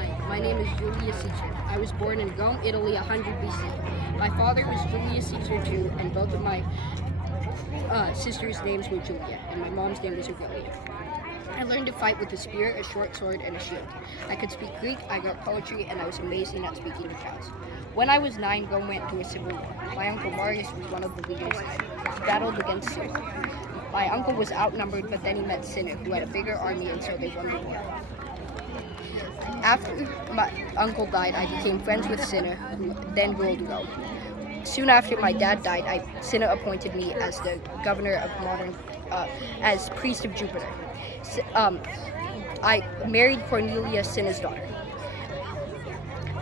Hi, my name is Julius Caesar. I was born in Rome, Italy, 100 BC. My father was Julius Caesar too, and both of my sisters' names were Julia, and my mom's name was Aurelia. I learned to fight with a spear, a short sword, and a shield. I could speak Greek, I wrote poetry, and I was amazing at speaking to crowds. When I was 9, Rome went through a civil war. My uncle Marius was one of the leaders. He battled against Sulla. My uncle was outnumbered, but then he met Cinna, who had a bigger army, and so they won the war. After my uncle died, I became friends with Cinna, who then ruled Rome. Soon after my dad died, Cinna appointed me as the governor of as priest of Jupiter. I married Cornelia, Cinna's daughter.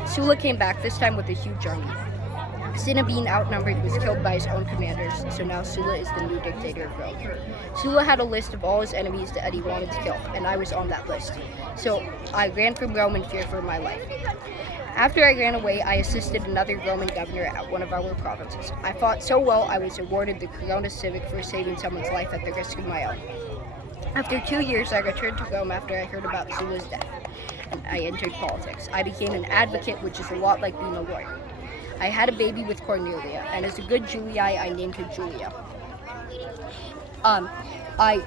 Sulla came back, this time with a huge army. Cinna, being outnumbered, was killed by his own commanders, so now Sulla is the new dictator of Rome. Sulla had a list of all his enemies that he wanted to kill, and I was on that list. So I ran from Rome in fear for my life. After I ran away, I assisted another Roman governor at one of our provinces. I fought so well, I was awarded the Corona Civic for saving someone's life at the risk of my own. After 2 years, I returned to Rome after I heard about Sulla's death, and I entered politics. I became an advocate, which is a lot like being a lawyer. I had a baby with Cornelia, and as a good Julii, I named her Julia. I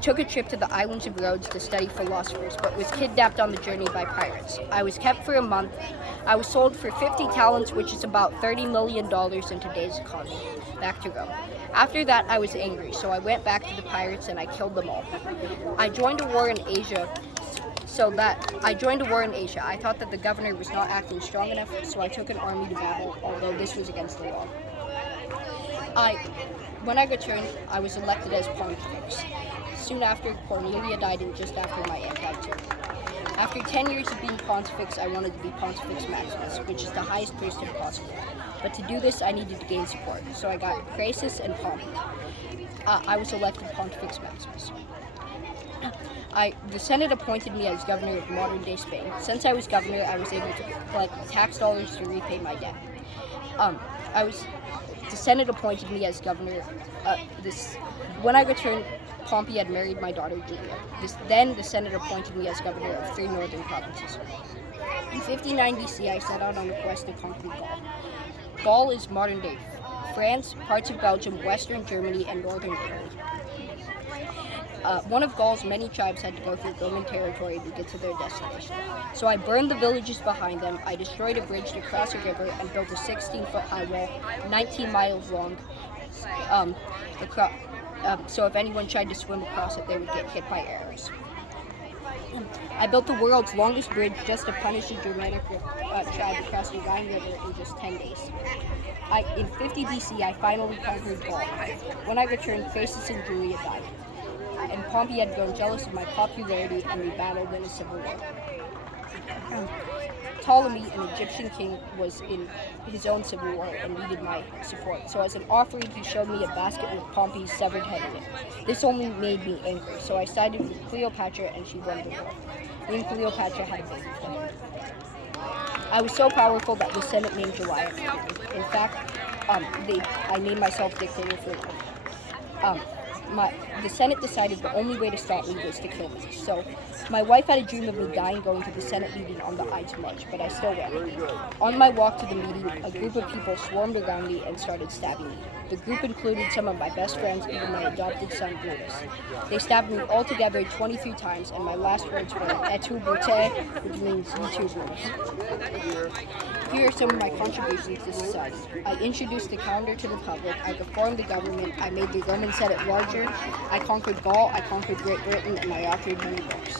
took a trip to the islands of Rhodes to study philosophers, but was kidnapped on the journey by pirates. I was kept for a month. I was sold for 50 talents, which is about $30 million in today's economy, back to Rome. After that, I was angry, so I went back to the pirates and I killed them all. I joined a war in Asia. I thought that the governor was not acting strong enough, so I took an army to battle, although this was against the law. When I returned, I was elected as Pontifex. Soon after, Cornelia died, and just after my aunt died too. After 10 years of being Pontifex, I wanted to be Pontifex Maximus, which is the highest priesthood possible. But to do this, I needed to gain support, so I got Crassus and Pompey. I was elected Pontifex Maximus. The Senate appointed me as governor of modern-day Spain. Since I was governor, I was able to collect tax dollars to repay my debt. The Senate appointed me as governor. When I returned, Pompey had married my daughter Julia. Then the Senate appointed me as governor of 3 northern provinces. In 59 BC, I set out on a quest to conquer Gaul. Gaul is modern-day France, parts of Belgium, western Germany, and northern Italy. One of Gaul's many tribes had to go through Roman territory to get to their destination. So I burned the villages behind them, I destroyed a bridge to cross a river, and built a 16-foot high wall, 19 miles long, so if anyone tried to swim across it, they would get hit by arrows. I built the world's longest bridge just to punish a Germanic tribe across the Rhine River in just 10 days. In 50 BC, I finally conquered Gaul. When I returned, Crassus and Julia died, and Pompey had grown jealous of my popularity, and we battled in a civil war. Ptolemy, an Egyptian king, was in his own civil war and needed my support. So as an offering, he showed me a basket with Pompey's severed head in it. This only made me angry, so I sided with Cleopatra, and she won the war. Me and Cleopatra had a baby together. I was so powerful that the Senate named July after me. In fact, I named myself dictator for life. The Senate decided the only way to stop me was to kill me. So my wife had a dream of me dying going to the Senate meeting on the Ides March, but I still went. On my walk to the meeting, a group of people swarmed around me and started stabbing me. The group included some of my best friends, even my adopted son, Brutus. They stabbed me altogether 23 times, and my last words were, "Et tu, Brute," which means, "You too, Brutus." Here are some of my contributions to society. I introduced the calendar to the public, I reformed the government, I made the Roman Senate larger, I conquered Gaul, I conquered Great Britain, and I authored many books.